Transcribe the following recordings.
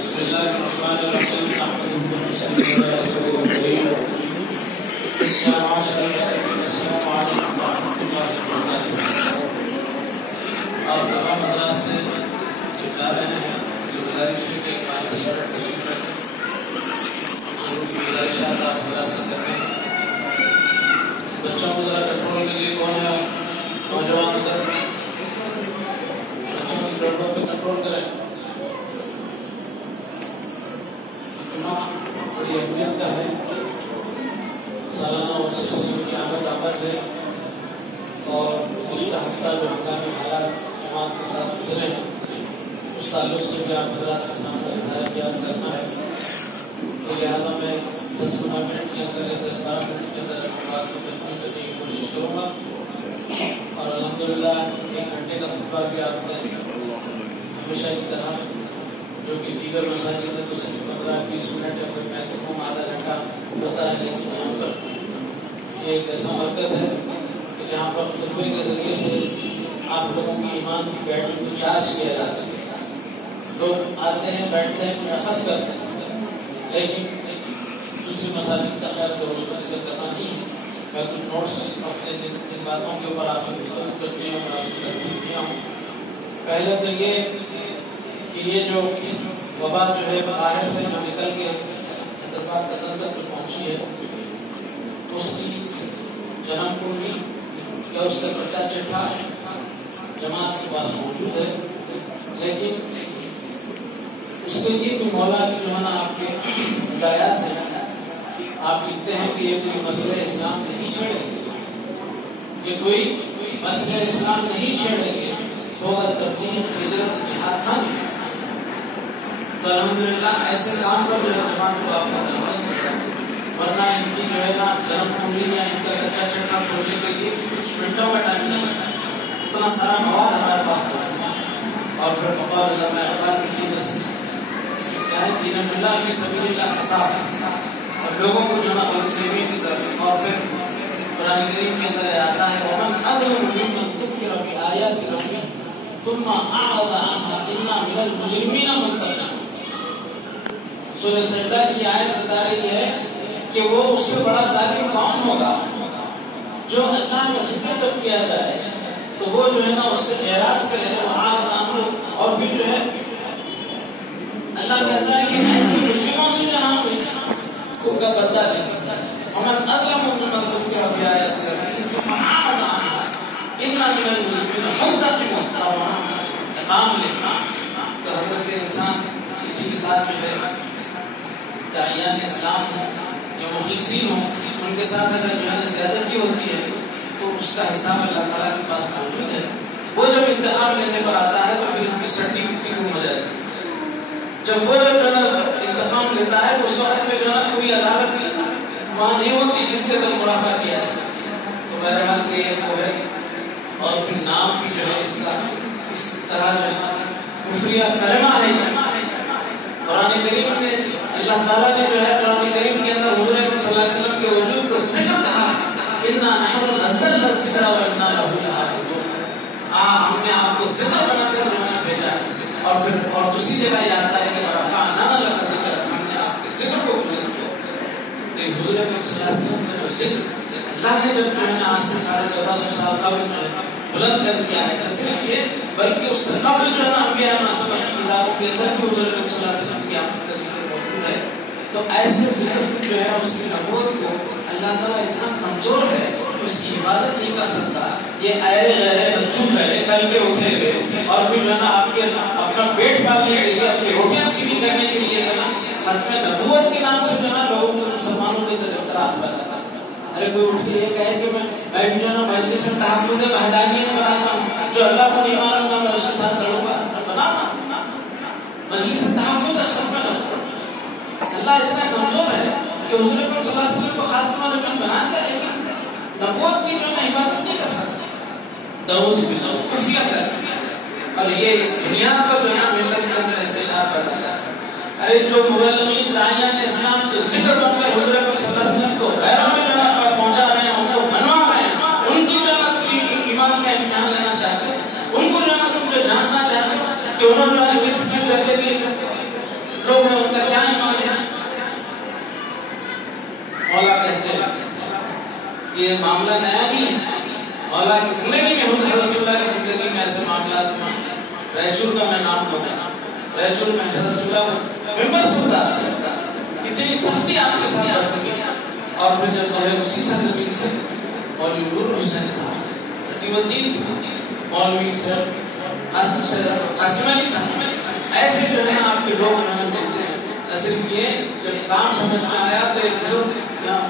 بسم اللہ الرحمن الرحیم نحمده ونصلی علی رسوله الکریم یا معاشر المسلمین السلام علیکم ورحمۃ اللہ وبرکاتہ۔ آپ تمام حضرات سے جو جا رہے ہیں جو گزارش ہے کہ ایک شرط تشریف رکھیں، ضرور کی گزارشات آپ حضرات سے کرتے ہیں۔ بچوں کو ذرا کنٹرول کیجیے، کون ہے نوجوان ادھر، بچوں کی گردوں پہ کنٹرول کریں۔ بڑی اہمیت کا ہے، سالانہ عرصے شریف کی آمد ہے اور گزشتہ ہفتہ جو ہنگامی حالات جماعت کے ساتھ گزرے ہیں اس تعلق سے بھی آپ حضرات کے سامنے اظہار یاد کرنا ہے، تو لہٰذا میں 10-15 منٹ کے اندر یا 10-12 منٹ کے اندر اپنی بات کو تکمیل کرنے کی کوشش کروں گا، اور الحمدللہ 1 گھنٹے کا خطبہ بھی آپ نے ہمیشہ کی طرح جو کہ دیگر مساجد میں تو صرف 15-20 منٹ یا پھر میکسیمم آدھا گھنٹہ ہوتا ہے، لیکن یہاں پر یہ ایک ایسا مرکز ہے کہ جہاں پر خطبے کے ذریعے سے آپ لوگوں کی ایمان کی بیٹری کو چارج کیا جاتا ہے۔ لوگ آتے ہیں، بیٹھتے ہیں، کچھ اخذ کرتے ہیں، لیکن دوسری مساجد کا خیر تو اس کا ذکر کرنا نہیں ہے۔ میں کچھ نوٹس اپنے جن باتوں کے اوپر آپ سے گفتگو کرتی ہوں، مناسب ترتیب دیا ہوں۔ پہلے تو یہ کہ یہ جو وبا جو ہے باہر سے جو نکل کے حیدرآباد قطر تک جو پہنچی ہے اس کی جنم کنڈلی یا اس کا پرچہ چٹھا جماعت کے پاس موجود ہے، لیکن اس کے لیے بھی مولا کی جو ہے نا آپ کے ہدایات ہیں۔ آپ لکھتے ہیں کہ یہ کوئی مسئلہ اسلام نہیں چھیڑیں گے، یہ کوئی مسئلہ اسلام نہیں چھیڑیں گے، ہوگا تبلیغ، ہجرت، جہاد نہیں۔ تو الحمدللہ ایسے کام پر جو ہے جماعت کو آپ کا نمبر دیا، ورنہ ان کی جو ہے نا جنم کنڈلی یا ان کا کچا چٹا کھولنے کے لیے کچھ منٹوں کا ٹائم نہیں لگتا ہے، اتنا سارا مواد ہمارے پاس موجود ہے۔ اور پھر بقول علامہ اقبال کی تھی بس کیا ہے، دین اللہ فی سبیل اللہ فساد، اور لوگوں کو جو ہے نا غلط فہمی کی طرف، اور پھر قرآن کریم کے اندر آتا ہے ومن اظلم ممن ذکر بآیات ربہ ثم اعرض عنها انا من المجرمین منتقمون۔ سورہ سجدہ کی آیت بتا رہی ہے کہ وہ اس سے بڑا ظالم کون ہوگا جو اللہ کا ذکر جب کیا جائے تو وہ جو ہے نا اس سے اعراض کرے، اور پھر جو ہے اللہ کہتا ہے کہ ایسے مجرموں سے جو ہم کو کا بدلہ لیں گے۔ ومن اظلم ممن ذکر بآیات ربہ ثم اعرض عنها انا من المجرمین منتقمون۔ انتقام لینا تو حضرت انسان کسی کے ساتھ جو ہے داعیان اسلام جو مخلصین ہوں ان کے ساتھ اگر جو ہے زیادتی ہوتی ہے تو اس کا حساب اللہ تعالیٰ کے پاس موجود ہے۔ وہ جب انتخاب لینے پر آتا ہے تو پھر ان کی سٹی مٹی گم ہو جاتی ہے۔ جب وہ جب جو ہے انتخاب لیتا ہے تو اس وقت میں جو ہے کوئی عدالت وہاں نہیں ہوتی جس کے اندر مرافع کیا جائے۔ تو بہرحال کہ یہ وہ ہے، اور پھر نام بھی جو ہے اس کا اس طرح جو ہے کفریہ کلمہ ہے۔ قرآن کریم میں اللہ تعالیٰ نے جو ہے قرآن کریم کے اندر حضور اکرم صلی اللہ علیہ وسلم کے وجود کو ذکر کہا، اِنَّا نَحْنُ نَزَّلْنَا الذِّكْرَ وَإِنَّا لَهُ لَحَافِظُونَ۔ ہم نے آپ کو ذکر بنا کر جو ہے بھیجا ہے، اور پھر اور دوسری جگہ یہ آتا ہے کہ وَرَفَعْنَا لَكَ ذِكْرَكَ، ہم نے آپ کے ذکر کو بلند کیا۔ تو یہ حضور اکرم صلی اللہ علیہ وسلم کا جو ذکر اللہ نے جب جو ہے آج سے 1450 سال قبل جو ہے بلند کر دیا ہے، نہ صرف یہ بلکہ اس سے قبل جو ہے نا انبیاء مسلمہ کی کتابوں کے اندر بھی حضور اکرم صلی اللہ علیہ وسلم کی آمد کا ذکر موجود ہے۔ تو ایسے ذکر جو ہے اس کی نبوت کو اللہ تعالیٰ اتنا کمزور ہے اس کی حفاظت نہیں کر سکتا۔ یہ ایرے غیرے بچوں ہے کل کے اٹھے ہوئے، اور پھر جو ہے نا آپ کے اپنا پیٹ پالنے کے لیے اپنی روٹیاں سیدھی کرنے کے لیے جو ہے نا ختم نبوت کے نام سے جو ہے نا لوگوں کو مسلمانوں کے طرف اختلاف پیدا کرتا ہے۔ ارے کوئی اٹھ کے یہ کہے کہ میں بھی جو ہے نا مجلس میں تحفظ وحدانیت بناتا ہوں، جو اللہ کو نہیں مانوں گا میں اس کے ساتھ لڑوں گا، بنانا مجلس تحفظ ختم نبوت۔ اللہ اتنا کمزور ہے کہ حضور اکرم صلی اللہ علیہ وسلم کو خاتمہ نبی بنا دیا، لیکن نبوت کی جو ہے حفاظت نہیں کر سکتا، نعوذ باللہ خفیہ کر دیا، اور یہ اس دنیا پر جو ہے ملت کے اندر انتشار پیدا کر رہا ہے۔ ارے جو مبلغین داعیان اسلام کے ذکر بن کر حضور اکرم صلی اللہ علیہ وسلم کو غیروں میں جو ہے پہنچا رہے ہیں، ان کو منوا رہے ہیں، ان کی جو ہے ایمان کا امتحان لینا چاہتے ہیں، ان کو جو ہے تم جو جانچنا چاہتے ہیں کہ انہوں نے کس درجے کے لوگ یہ معاملہ نیا نہیں ہے. مولا کی زندگی میں حضرت اللہ کی زندگی میں ایسے معاملات ہوئے. ریچور کا میں نام لوں گا. ریچور میں حضرت اللہ ممبر سے اتارا, اتنی سختی آپ کے ساتھ برتی ہے. اور پھر جب جو ہے اسی سرزمین سے مولوی نور حسین صاحب, عظیم الدین صاحب, مولوی صاحب قاسم علی صاحب, ایسے جو ہے نا آپ کے لوگ جو ہے ملتے ہیں. نہ صرف یہ, جب کام سمجھ میں آیا تو ایک بزرگ یہاں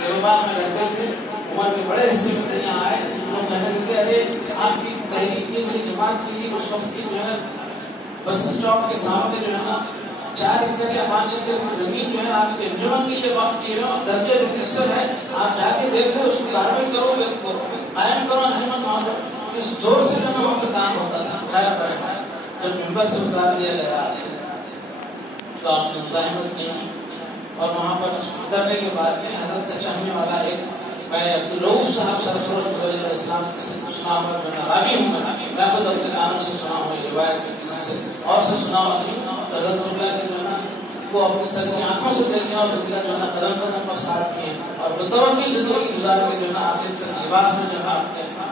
زیروباغ میں رہتے تھے, عمر کے بڑے حصے میں یہاں آئے. انہوں کہنے لگے ارے آپ کی تحریک کے لیے جماعت کے لیے اس وقت کی جو ہے بس اسٹاپ کے سامنے جو ہے نا 4 ایکڑ یا 5 ایکڑ کی زمین جو ہے آپ کے انجمن کے لیے وقف کی ہے, درجہ رجسٹر ہے, آپ جا کے دیکھ لو, اس کو گارمنٹ کرو, قائم کرو انجمن وہاں پر. کس زور سے جو وہاں پہ کام ہوتا تھا. خیر پر جب ممبر سے اتار دیا گیا تو آپ نے مزاحمت نہیں کی. اور وہاں پر اترنے کے بعد میں حضرت کا چاہنے والا ایک, میں عبدالرؤوف صاحب سرفروش علیہ السلام سنا ہوا جو ہے راوی ہوں, میں خود اپنے کانوں سے سنا ہوں, روایت میں کسی سے اور سے سنا ہوا نہیں. حضرت اللہ کے جو ہے نا کو اپنی سر کی آنکھوں سے دیکھیں اور جو ہے نا قدم قدم پر ساتھ دیے اور متوکل زندگی گزار کے جو ہے نا آخر تک لباس میں جو ہے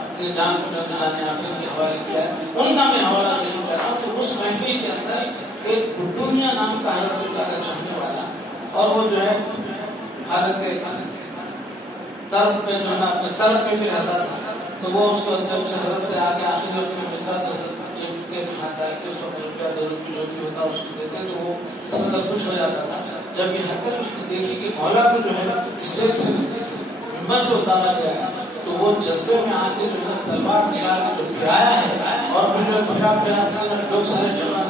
اپنے جان کو جو نشان آخر کے حوالے کیا ہے. ان کا میں حوالہ دینے کر رہا ہوں. تو اس محفل کے اندر ایک بڈو میاں نام کا حضرت اللہ کا چاہنے والا, اور وہ جو ہے حالت طرف میں جو ہے نا اپنے طرف میں بھی رہتا تھا. تو وہ اس کو جب سے حضرت کے آگے آخر وقت میں ملتا تو جب کے ہاتھ ڈال کے اس وقت روپیہ 2 روپئے جو بھی ہوتا اس کو دیتے تو وہ اس قدر خوش ہو جاتا تھا. جب یہ حرکت اس نے دیکھی کہ مولا کو جو ہے اسٹیج سے ہمت سے اتارا گیا ہے تو وہ جذبے میں آ کے جو ہے تلوار نکال کے جو پھرایا ہے, اور پھر جو پھرا لوگ سارے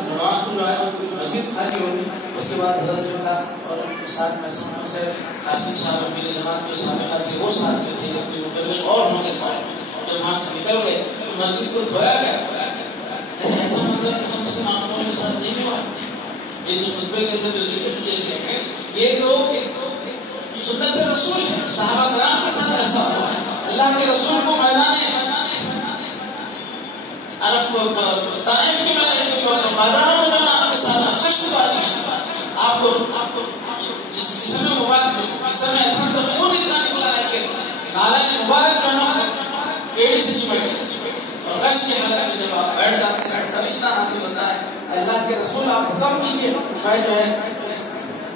نماز کو جو ہے مسجد خالی ہوگی. اس کے بعد حضرت اللہ اور ساتھ میں سے قاسم صاحب میری جماعت جو سابقہ تھے وہ ساتھ میں تھے, کوئی مقرر اور ہوں گے ساتھ میں. جب وہاں سے نکل گئے تو مسجد کو دھویا گیا. ایسا مطلب کہ ہم سے معاملوں کے ساتھ نہیں ہوا. یہ جو خطبے کے اندر جو ذکر کیے گئے ہیں یہ تو سنت رسول ہے. صحابہ کرام کے ساتھ ایسا ہوا ہے. اللہ کے رسول کو میدان عرف طائف کے بازاروں میں جانا آپ کے ساتھ خشت والی آپ کو جس میں مبارک جس میں اتنا سے خون اتنا نکلا ہے کہ نالا نے مبارک جو ہے نا ایڑی سے چمٹ گئی اور غش کی حالت سے جب آپ بیٹھ جاتے ہیں فرشتہ نازل ہوتا ہے اللہ کے رسول آپ حکم کیجیے میں جو ہے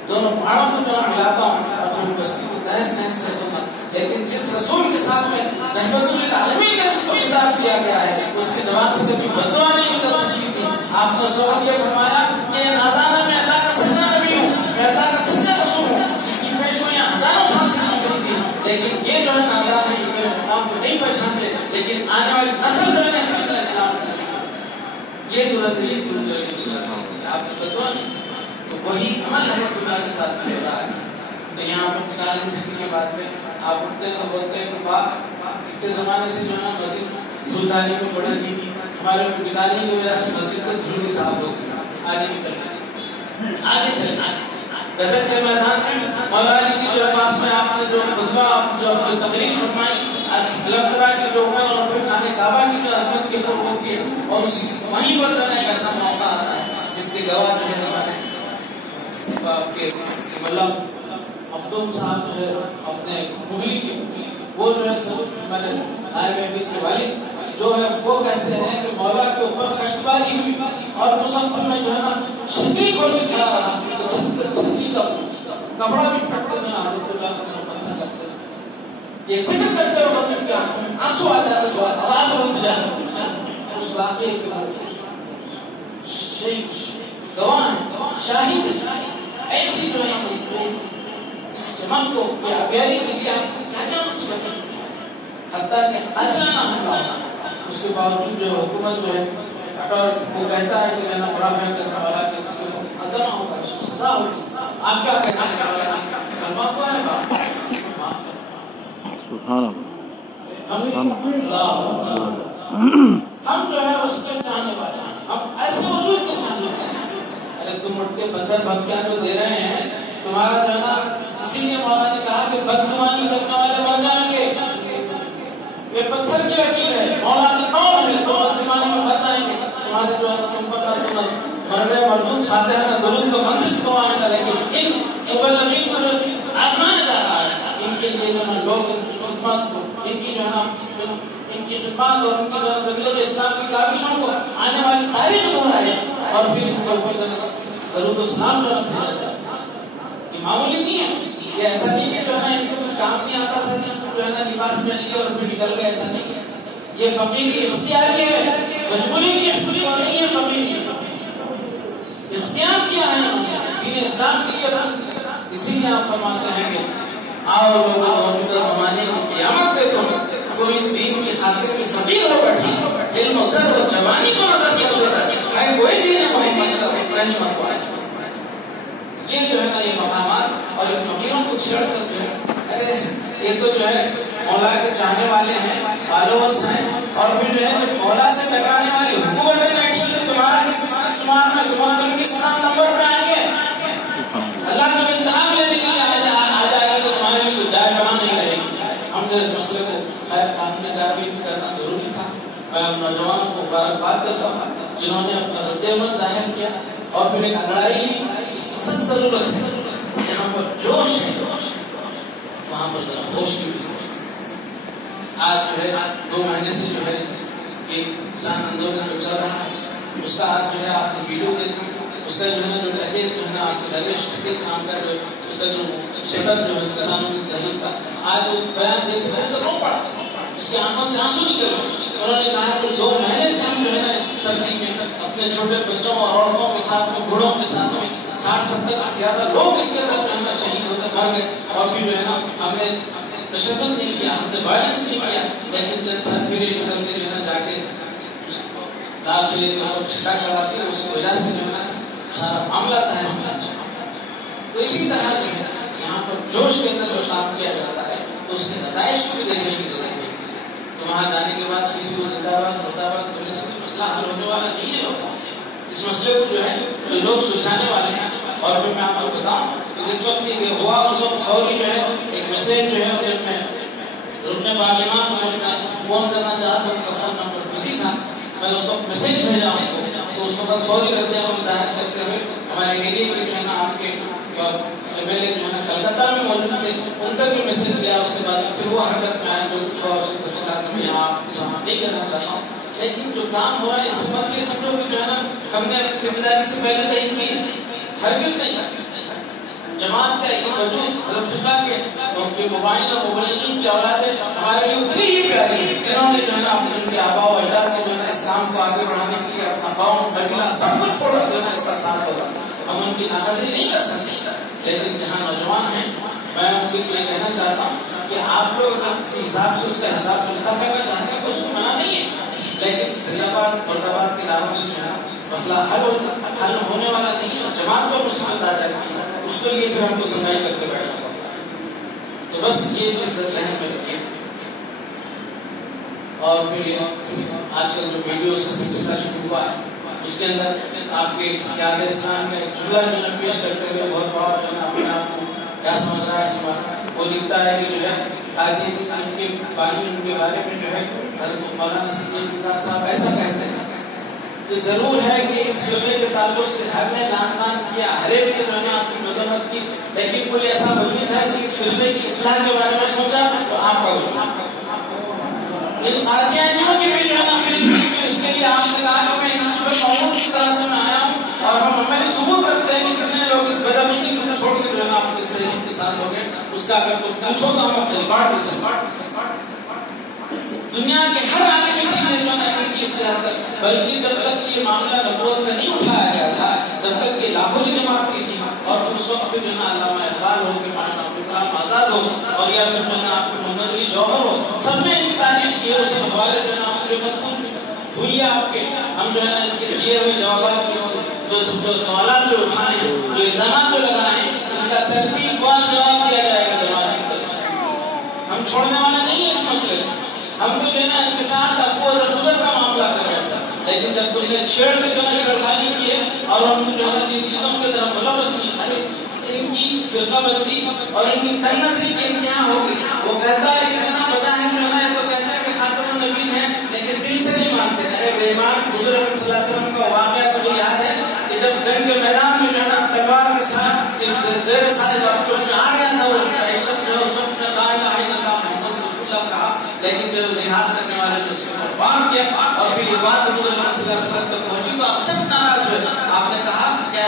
دونوں پہاڑوں کو جو ملاتا ہوں اور پھر بستی کو تہس نہس کر دوں گا. لیکن جس رسول کے ساتھ میں رحمت للعالمین کا جس کو خطاب دیا گیا ہے اس کی زبان سے کبھی بددعا نہیں نکل سکتی تھی. آپ نے سوال یہ فرمایا کہ نادان ہے, میں اللہ کا سچا نبی ہوں, میں اللہ کا سچا رسول ہوں جس کی پیشگوئیاں ہزاروں سال سے کی گئی تھی. لیکن یہ جو ہے نادان ہے یہ میرے مقام کو نہیں پہچانتے, لیکن آنے والی نسل جو ہے اسلام یہ دورندشی آپ کی بددعا نہیں. تو وہی عمل حضرت اللہ کے ساتھ میں ہو رہا ہے. تو یہاں پر نکالنے کے بعد میں آپ اٹھتے ہیں تو بولتے ہیں کہ باپ اتنے زمانے سے جو ہے نا مسجد دھول دھانے میں پڑی تھی, ہمارے نکالنے کی وجہ سے مسجد تو دھول کے صاف ہو گئی. آگے نکلنا آگے چلنا. بدر کے میدان میں مولا علی کی جو پاس میں آپ نے جو خطبہ جو اپنی تقریر فرمائی علم طرح کے جو عمر اور پھر خانہ کعبہ کی جو عظمت کے اوپر وہ کی اور اسی وہیں پر رہنے کا ایسا موقع آتا ہے جس کے گواہ جو ہے ہمارے باپ کے ملم مخدوم صاحب جو ہے اپنے مغلی کے وہ جو ہے سب ہمارے نائب امیر کے والد جو ہے وہ کہتے ہیں کہ مولا کے اوپر خشتباری ہوئی اور مسلم میں جو ہے نا چھتری کھول کے کھڑا رہا تو چھتری کا کپڑا بھی پھٹ کر جو حضرت اللہ کو پتھر کرتے تھے. یہ ذکر کرتے وقت کیا آنسو آ جاتا تو آواز رک جاتی. اس واقعے کے گواہ ہیں, شاہد ہیں. ایسی جو ہے اس چمن کو پیاری کے لیے آپ کو کیا کیا مصیبت حتیٰ کہ قتلانہ حملہ اس کے باوجود جو حکومت جو ہے وہ کہتا ہے کہ جانا بڑا فیل کرنے والا کہ اس کو قتلنا ہوگا, اس کو سزا ہوگی. آپ کیا کہنا ہے کلمہ کو ہے بات ہم جو ہے اس کے چاہنے والے ہیں, ہم ایسے وجود کے چاہنے والے ہیں. ارے تم اٹھ کے بندر بھگیاں جو دے رہے ہیں تمہارا جو ہے نا, اسی لیے مولا نے کہا کہ بدگمانی کرنے والے مر جائیں گے. یہ پتھر کی لکیر ہے, مولا کا کون ہے تو بدگمانی میں مر جائیں گے. تمہارے جو ہے نا تم پر نہ تم مرنے مردود فاتحہ نہ درود کو منزل کو آئے گا, لیکن ان مبلغین کو جو آزمایا جا رہا ہے ان کے لیے جو ہے لوگ خدمت ان کی جو ہے نا ان کی خدمات اور ان کی جو ہے تبلیغ اسلام کی کاوشوں کو آنے والی تاریخ دہرائے اور پھر ان کے اوپر درود و سلام جو بھیجا جائے. یہ معمولی نہیں ہے. یہ ایسا نہیں کہ جو ہے نا ان کو کچھ کام نہیں آتا تھا کہ جو ہے نا لباس پہن لیا اور پھر نکل گئے. ایسا نہیں ہے. یہ فقیر کی اختیاری ہے, مجبوری کی اختیاری نہیں ہے. فقیر کی اختیار کیا ہے انہوں نے دین اسلام کے لیے. اسی لیے آپ فرماتے ہیں کہ آؤ لوگوں موجودہ زمانے کی قیامت دیکھو, کوئی دین کی خاطر میں فقیر ہو بیٹھا, علم و زر و جوانی کو نظر کیا دیتا ہے, کوئی دین محمد کا نہیں منوایا. یہ جو ہے نا یہ مقامات اور ان فقیروں کو چھیڑ کر جو ہے, ارے یہ تو جو ہے مولا کے چاہنے والے ہیں, فالوورس ہیں, اور پھر جو ہے مولا سے ٹکرانے والی حکومت بیٹھی کہ تمہارا کس شمار میں تم کس نمبر پہ آئیں گے. اللہ جب امتحان لینے کے لیے آ جائے گا تو تمہارے لیے کچھ جائے بنا نہیں رہے گی. ہم نے اس مسئلے کو خیر قانونی کارروائی بھی کرنا ضروری تھا. میں نوجوانوں کو مبارکباد دیتا ہوں جنہوں نے اپنا رد عمل ظاہر کیا اور پھر ایک انگڑائی لی. اس کی سخت ضرورت ہے. جہاں پر جوش ہے وہاں پر ذرا ہوش کی بھی. آج جو ہے 2 مہینے سے جو ہے کہ کسان آندولن جو چل رہا ہے اس کا آج جو ہے آپ نے ویڈیو دیکھا, اس کا جو ہے نا جو ہے آپ کے للیش نام کا جو اس کا جو صدر جو ہے کسانوں کی تحریک کا آج وہ بیان دیتے ہوئے تو رو پڑا, اس کی آنکھوں سے آنسو نکل گئے. انہوں نے کہا کہ 2 مہینے سے ہم جو ہے نا اس سردی میں اپنے چھوٹے بچوں اور عورتوں کے ساتھ میں, بوڑھوں کے ساتھ میں 60-70 سے زیادہ لوگ اس کے اندر جو ہے نا شہید ہوتے مر گئے. اور پھر جو ہے نا ہم نے تشدد نہیں کیا, ہم نے وائلنس نہیں کیا, لیکن چند تھر پھر نکل کے جو ہے نا جا کے لال قلعے کے اوپر جھنڈا چڑھا کے اس کی وجہ سے جو ہے نا سارا معاملہ تھا اس کا. تو اسی طرح جو ہے یہاں پر جوش کے اندر جو کام کیا جاتا ہے تو اس کے نتائج کو بھی دیکھنے کی ضرورت ہے. تو وہاں جانے کے بعد کسی کو زندہ باد مردا باد بولنے سے کوئی مسئلہ حل ہونے والا نہیں ہے. ہوتا اس مسئلے کو جو ہے جو لوگ سلجھانے والے ہیں. اور پھر میں آپ کو بتاؤں کہ جس وقت یہ ہوا اس وقت فوری جو ہے ایک میسج جو ہے جب میں رکن پارلیمان کو فون کرنا چاہا تو ان کا فون نمبر بزی تھا, میں اس وقت میسج بھیجا ہوں تو اس وقت فوری رد عمل ظاہر کرتے ہوئے ہمارے ایریے کے جو ہے نا آپ کے MLA جو ہے نا کلکتہ میں موجود تھے, ان تک بھی میسج گیا. اس کے بعد پھر وہ حرکت میں آئے جو کچھ اور سے تفصیلات میں یہاں آپ کے سامنے نہیں کرنا چاہتا ہوں. لیکن جو کام ہو رہا ہے اس سے مت یہ سمجھو کہ جو ہے نا ہم نے اپنی ذمہ داری سے پہلے طے کی, ہرگز نہیں. جماعت کا ایک وجود حضرت اللہ کے موبائل اور موبائل کی اولادیں ہمارے لیے اتنی ہی پیاری ہیں جنہوں نے جو ہے نا اپنے ان کے آبا و اجداد نے جو ہے نا اس کام کو آگے بڑھانے کے لیے اپنا قوم قبیلہ سب کچھ چھوڑ جو ہے نا اس کا ساتھ ہوگا. ہم ان کی ناقدری نہیں کر سکتے. لیکن جہاں نوجوان ہیں میں ان کے لیے کہنا چاہتا ہوں کہ آپ لوگ اگر کسی حساب سے اس کا حساب چکتا کرنا چاہتے ہیں تو اس کو منع نہیں ہے, لیکن ضلع آباد مرد آباد کے علاوہ سے جو ہے مسئلہ حل ہونے والا نہیں ہے. جماعت پر مصیبت آ جاتی ہے, اس کے لیے پھر ہم کو سنائی کرتے بیٹھنا پڑتا ہے. تو بس یہ چیز ذہن میں رکھیے. اور پھر آج کل جو ویڈیوز کا سلسلہ شروع ہوا ہے اس کے اندر آپ کے یاد اسلام میں جملہ جو ہے پیش کرتے ہوئے بہت بڑا جو ہے اپنے آپ کو کیا سمجھ رہا ہے, وہ لکھتا ہے کہ جو ہے قائدین ان کے بانی ان کے بارے میں جو ہے حضرت مولانا صدیق صاحب ایسا کہتے ہیں. یہ ضرور ہے کہ اس فلمے کے تعلق سے ہر نے لان کیا, ہر ایک نے جو ہے نا اپنی مذمت کی, لیکن کوئی ایسا وجود ہے کہ اس فلمے کی اصلاح کے بارے میں سوچا تو آپ کا وجود. لیکن قادیانیوں کی بھی جو ہے نا فلم اس کے لیے آپ نے کہا کہ میں اس معمول کی طرح میں آیا ہوں اور ہم ہمیں ثبوت رکھتے ہیں کہ کتنے لوگ اس بدعقیدگی کو چھوڑ کے جو ہے نا آپ اس تحریک کے ساتھ ہو گئے. اس کا اگر کچھ پوچھو تو ہم اپنے بات نہیں سکتے. دنیا کے ہر عالمی دین نے جو ہے نا ان کی اصلاح تک, بلکہ جب تک یہ معاملہ نبوت کا نہیں اٹھایا گیا تھا, جب تک یہ لاہوری جماعت کی تھی اور پھر اس وقت پہ جو ہے نا علامہ اقبال ہو کے مولانا عبدالکلام آزاد ہو اور یا پھر جو ہے نا آپ کے محمد علی جوہر ہو, سب نے ان کی تعریف کی ہے. اس حوالے جو ہے نا آپ کے مضمون بھولیا آپ کے, ہم جو ہے نا ان کے دیے ہوئے جوابات جو سوالات جو اٹھائے ہیں, جو الزامات جو لگائے ہیں, ان کا ترتیب وار جواب دیا جائے گا جماعت کی طرف سے. ہم چھوڑنے والے نہیں ہیں اس مسئلے کو. ہم تو جو ہے نا ان کے ساتھ افواج اور گزر کا معاملہ کر رہے تھے, لیکن جب تم نے چھیڑ میں جو ہے چھڑخانی کی ہے اور ہم جو ہے نا جن چیزوں کے طرف ملوث نہیں, ارے ان کی فرقہ بندی اور ان کی تنگ نظری کی انتہا ہو گئی. وہ کہتا ہے کہ نا بظاہر جو ہے نا تو کہتا ہے کہ خاتم النبیین ہے لیکن دل سے نہیں مانتے. ارے بے ایمان, حضور اکرم صلی اللہ علیہ وسلم کا واقعہ تو یاد ہے کہ جب جنگ کے میدان میں جو ہے نا تلوار کے ساتھ زیر صاحب آپ کو اس میں آ گیا تھا, اس کا ایک شخص جو ہے اس وقت لا الہ الا اللہ محمد رسول اللہ کہا, وہاں کیا اور پھر یہ بات حضور صلی اللہ علیہ وسلم تک پہنچی تو آپ سخت ناراض ہوئے. آپ نے کہا کہ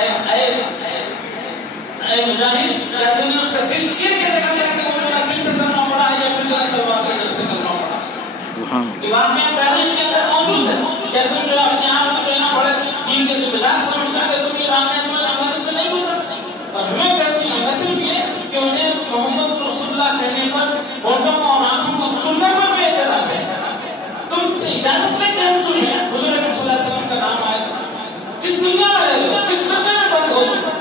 اے مجاہد کیا تم نے اس کا دل چیر کے دیکھا تھا کہ وہ میرا دل سے کرنا پڑا ہے یا پھر جو ہے تلوار کے ڈر سے کرنا پڑا. یہ واقعہ تاریخ کے اندر موجود ہے. کیا تم جو اپنے آپ کو جو ہے نا بڑے دین کے ذمہ دار سمجھتے کہ تم یہ واقعہ نماز سے نہیں گزرا. اور ہمیں کہتی ہیں نہ صرف یہ کہ انہیں محمد رسول اللہ کہنے پر ہونٹوں اور آنکھوں کو چھونے پر بھی اعتراض ہے. تم سے اجازت نہیں کہ ہم چھوئیں. حضور صلی اللہ علیہ وسلم کا نام آیا تھا. کس دنیا میں رہ لو, کس درجے میں بند ہو تم.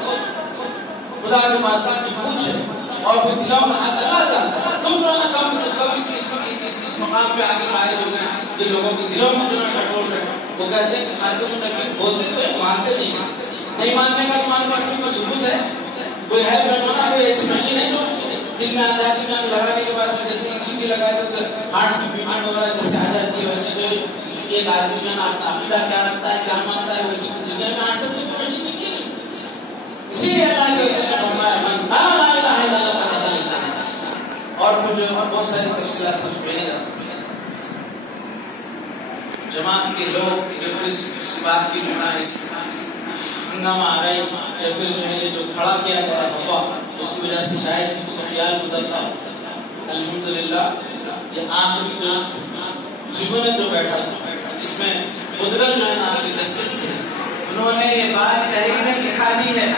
خدا کے پاس اس کی پوچھ ہے اور پھر دلوں کا حال اللہ جانتا ہے. تم جو ہے نا کب اس مقام پہ آگے فائز ہو گئے جو لوگوں کے دلوں میں جو ہے کنٹرول رہے. وہ کہتے ہیں کہ خاتم النبی بولتے تو مانتے نہیں ہیں. نہیں ماننے کا تمہارے پاس کوئی ثبوت ہے؟ کوئی ہے پیمانہ, کوئی ایسی مشین ہے جو دل میں آتا ہے دل میں لگانے کے بعد جیسے ECG لگائے تو ہارٹ کی بیٹنگ وغیرہ جیسے آ جاتی ہے, ویسے جو ایک آدمی جو ہے نا اپنا عقیدہ کیا رکھتا ہے کیا مانتا ہے ویسے دنیا میں آج تک کوئی مشین نہیں کی. اسی لیے اللہ کے رسول نے فرمایا من قال لا الہ الا اللہ فقد دخل الجنہ. اور پھر جو بہت ساری تفصیلات مجھ میں نہیں جاتی. جماعت کے لوگ جب اس بات کی جو ہے اس ہنگامہ آ رہی یا پھر جو ہے جو کھڑا کیا گیا ہوا اس کی وجہ سے شاید کسی کو خیال گزرتا ہو. الحمدللہ یہ آخری جو ٹریبونل جو بیٹھا تھا جس میں قدرت جو ہے نا آپ کے جسٹس تھے, انہوں نے یہ بات تحریریں لکھا دی ہے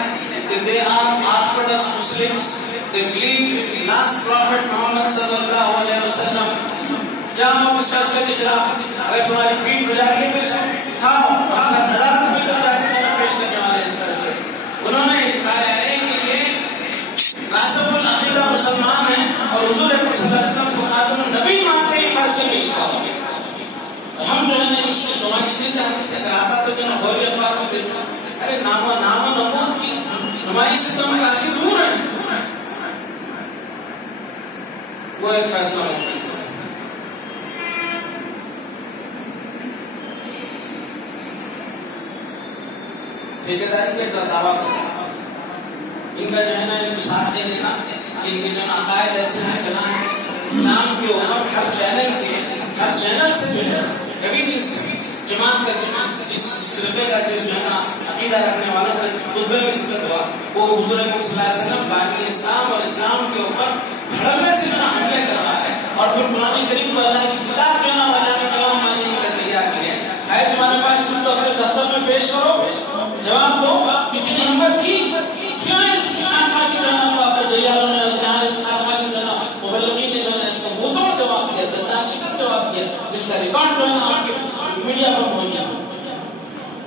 کہ they are orthodox Muslims, they believe in the last prophet Muhammad sallallahu alaihi wasallam. جامع اس فیصلے کے خلاف اگر تمہاری پیٹ بجا گئی تو اسے کھاؤ اور عدالت میں تک جا کے میرا پیش کرنے والے اس فیصلے. انہوں نے لکھایا ہے کہ یہ راسب العقیدہ مسلمان ہیں اور حضور صلی اللہ علیہ وسلم کو خاتم النبی مانتے ہی فیصلے میں لکھا ہوا. اور ہم جو ہے نا اس کی نمائش نہیں چاہتے تھے. اگر آتا تو جو نا غوری اخبار میں دیکھا ارے نام و نمود کی نمائش سے تو ہم کافی دور ہیں. وہ ایک فیصلہ ہوتا ہے. ٹھیکیداری کا دعویٰ کرنا, ان کا جو ہے نا ان ساتھ دے دینا, ان کے جو عقائد ایسے ہیں فلاں ہیں. اسلام کے اوپر ہر چینل سے جو ہے کبھی جس جماعت کا جس فرقے کا جس جو ہے نا عقیدہ رکھنے والوں کا خطبے میں ذکر ہوا وہ حضور صلی اللہ علیہ وسلم بانی اسلام اور اسلام کے اوپر دھڑلے سے جو حملے کر رہا ہے. اور پھر قرآن کریم کو اللہ کی کتاب جو ہے نا اللہ کا کلام ماننے کا تیار کیے ہیں. ہے تمہارے پاس کچھ تو اپنے دفتر میں پیش کرو, جواب دو. کسی نے ہمت کی سوائے اس خان خان کی جانا آپ جیالوں نے جہاں اس خان خان کی جانا مبلغین نے جو ہے اس کا موتور جواب دیا, دندان شکر جواب دیا, جس کا ریکارڈ جو ہے نا آپ کے میڈیا پر موجود ہے.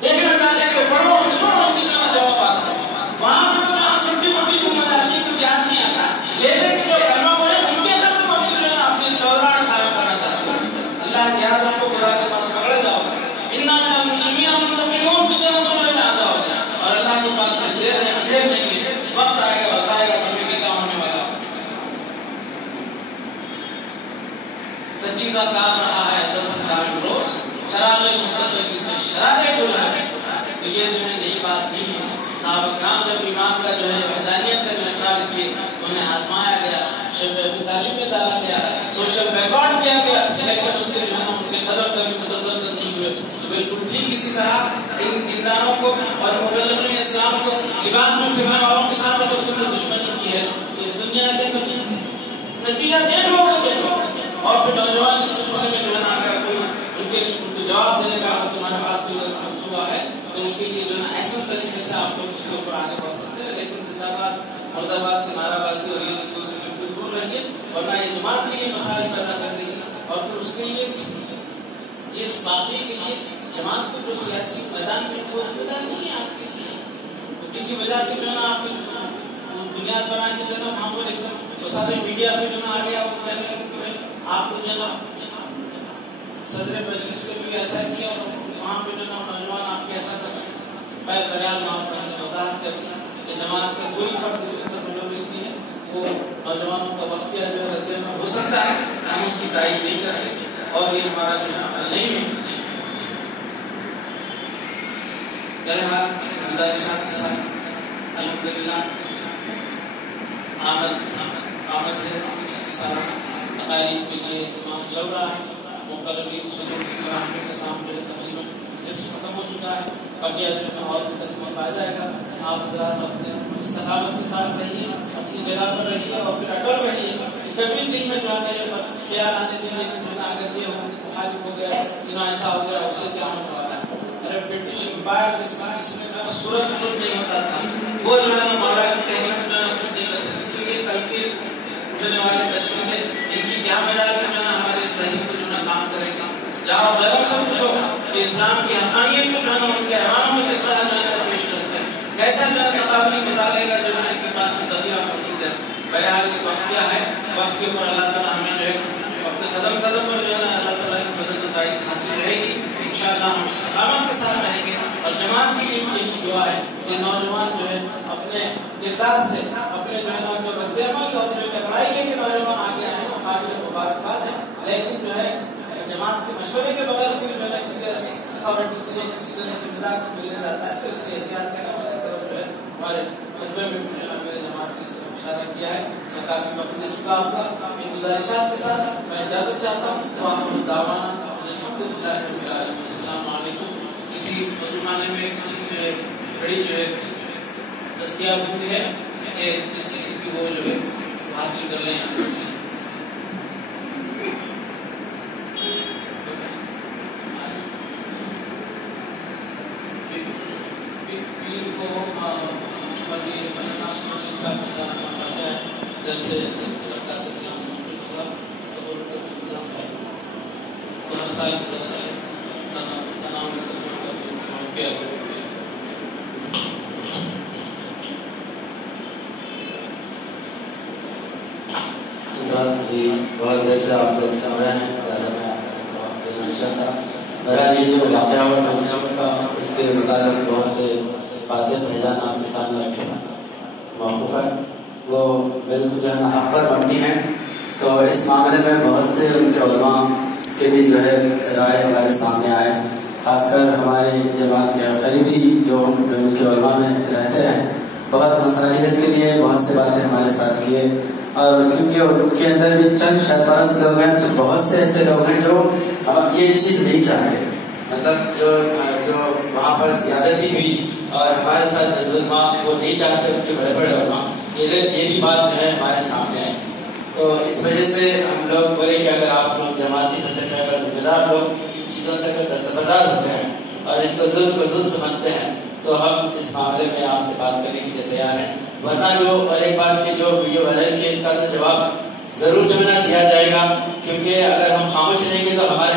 دیکھنا چاہتے ہیں کہ پڑھو سنو ان کی جواب آتا ہے. وہاں پہ تو چھوٹی موٹی گھومت آتی ہے, کچھ یاد نہیں آتا. لے لے کے جو کرنا ہوا ہے ان کے اندر تم اپنی جو ہے اپنے دوران خراب کرنا چاہتے ہو. اللہ کے یاد رکھو, خدا کے پاس پکڑے جاؤ گے. انا من المسلمین منتقمون کی طرح سن میں آ جاؤ گے. اور اللہ کے پاس میں دیر ہے اندھیر نہیں ہے, وقت آئے گا بتائے گا تمہیں کہ کیا ہونے والا. ستیزہ کار رہا ہے جلسہ دار روز چراغ مصطفی کی سے شرارے ڈولا ہے. تو یہ جو ہے نئی بات نہیں ہے. صحابہ کرام جب ایمان کا جو ہے وحدانیت کا جو اقرار کیے انہیں آزمایا گیا, شب ابی طالب میں ڈالا گیا, سوشل بیکارڈ کیا گیا, لیکن اس کے جو ہے ان کے قدم کبھی متزلزل نہیں ہوئے. بالکل ٹھیک اسی طرح ان دینداروں کو اور مبلغین اسلام کو لباس میں پھرنے والوں کے ساتھ اگر تم نے دشمنی کی ہے تو دنیا کے اندر نتیجہ دیکھ لو گے تم. اور پھر نوجوان اس سلسلے میں جو ہے نا اگر کوئی ان کو جواب دینے کا اگر تمہارے پاس کوئی منصوبہ ہے تو اس کے لیے جو ہے نا ایسا طریقے سے آپ لوگ اس کے اوپر آگے بڑھ سکتے ہیں. لیکن زندہ باد مرد آباد کی نعرہ بازی اور یہ چیزوں سے بالکل دور رہیے, ورنہ یہ جماعت کے لیے مسائل پیدا کر دے گی. اور پھر اس کے لیے اس واقعے کے لیے جماعت کو جو سیاسی میدان میں کوئی میدان نہیں ہے آپ کسی وجہ سے جو ہے نا آپ بنیاد بنا کے جو ہے نا وہاں پر ایک دم تو سارے میڈیا پہ جو ہے نا آ گیا وہ کہنے لگے کہ آپ تو جو ہے نا صدر مجلس کو بھی ایسا کیا اور وہاں پہ جو ہے نا نوجوان آپ کے ایسا کر رہے ہیں. خیر بہرحال وہاں پر وضاحت کر دی کہ جماعت کا کوئی فرد اس کے اندر ملوث نہیں ہے. وہ نوجوانوں کا وقتیہ جو ہے رد عمل ہو سکتا ہے, ہم اس کی تائید نہیں کرتے اور یہ ہمارا جو ہے عمل نہیں ہے. بہرحال اللہ کے ساتھ الحمدللہ آمد ہے. سارا تقاریب کے لیے اہتمام چل رہا ہے. مقررین صدور کی سراہنے کا کام جو ہے تقریباً ختم ہو چکا ہے. بقیہ جو ہے اور بھی تقریباً پایا جائے گا. آپ حضرات اپنے استقامت کے ساتھ رہیے, اپنی جگہ پر رہیے اور پھر اٹل رہیے. کبھی دل میں جو ہے خیال آنے دیجیے کہ جو ہے اگر یہ مخالف ہو گیا, ایسا ہو گیا, اس سے کیا ہونے والا ہے. ارے برٹش امپائر جس میں سورج خود نہیں ہوتا تھا, وہ جو ہے مولا کی تحریک جو ہے کچھ نہیں کر سکتی. تو یہ کل کے اٹھنے والے تشکیلیں ان کی کیا مجال ہے جو ہے ہمارے اس تحریک کو جو ہے کام کرے گا. جاؤ غیروں سے پوچھو کہ اسلام کی حقانیت کو جو ہے ان کے ایوانوں میں کس طرح جو ہے پیش کرتے ہیں, کیسا جو ہے تقابلی مطالعے کا جو ہے ان کے پاس ذریعہ موجود ہے. بہرحال یہ وقت کیا ہے, وقت کے اوپر اللہ تعالیٰ ہمیں جو ہے اپنے قدم قدم پر جو ہے اللہ تعالیٰ کی مدد و تائید حاصل رہے گی. انشاءاللہ ہم استقامت کے ساتھ رہیں گے. اور جماعت کی یہی دعا ہے کہ نوجوان جو ہے اپنے کردار سے, اپنے جو ہے جو رد عمل اور جو ٹیکنالوجی لے کے نوجوان آگے آئے ہیں, وہ قابل مبارکباد ہے. لیکن جو ہے جماعت کے مشورے کے بغیر بھی جو ہے کسی اتھارٹی سے کسی انتظار سے ملنے جاتا ہے, تو اس سے احتیاط کرنا. اس کی طرف جو ہے ہمارے مجمع میں جو ہے میرے جماعت نے اس طرف اشارہ کیا ہے. میں کافی وقت دے چکا ہوں گا. ان گزارشات کے ساتھ میں اجازت چاہتا ہوں. تو آپ دعوانا الحمدللہ رب العالمین. السلام علیکم. کسی وضوخانے میں کسی جو ہے گھڑی جو ہے دستیاب ہوتی ہے, جس کسی کی وہ جو ہے حاصل کر لیں. جلسے برکات اسلام منظور تو اسلام ہے تو ہر سال کی طرح تناؤ میں ترجمہ کیا گیا. بہت دیر سے آپ لوگ سن رہے ہیں, زیادہ میں آپ کو وقت دینا نہیں چاہتا. بہرحال یہ جو واقعہ ہوا ٹوکشپ کا, اس کے متعلق بہت سے باتیں بھیجان آپ کے سامنے رکھے موقف ہے, وہ بالکل جو ہے نا حق پر مبنی ہیں. تو اس معاملے میں بہت سے ان کے علماء کے بھی جو ہے رائے ہمارے سامنے آئے, خاص کر ہماری جماعت کے قریبی جو ان کے علماء میں رہتے ہیں, بہت مصالحت کے لیے بہت سے باتیں ہمارے ساتھ کیے. اور کیونکہ ان کے اندر بھی چند شرپرست لوگ ہیں, جو بہت سے ایسے لوگ ہیں جو یہ چیز نہیں چاہتے, مطلب جو وہاں پر زیادتی ہوئی اور ہمارے ساتھ جو ظلم وہ نہیں چاہتے ان کے بڑے بڑے علماء, یہ بھی بات جو ہے ہمارے سامنے ہے. تو اس وجہ سے ہم لوگ بولے کہ اگر آپ لوگ جماعتی سطح پہ اگر ذمہ دار لوگ ان چیزوں سے اگر دستبردار ہوتے ہیں اور اس کو ظلم سمجھتے ہیں, تو ہم اس معاملے میں آپ سے بات کرنے کے لیے تیار ہیں. ورنہ جو اور ایک بات کہ جو ویڈیو وائرل کی, اس کا تو جواب ضرور جو ہے نا دیا جائے گا, کیونکہ اگر ہم خاموش رہیں گے تو ہمارے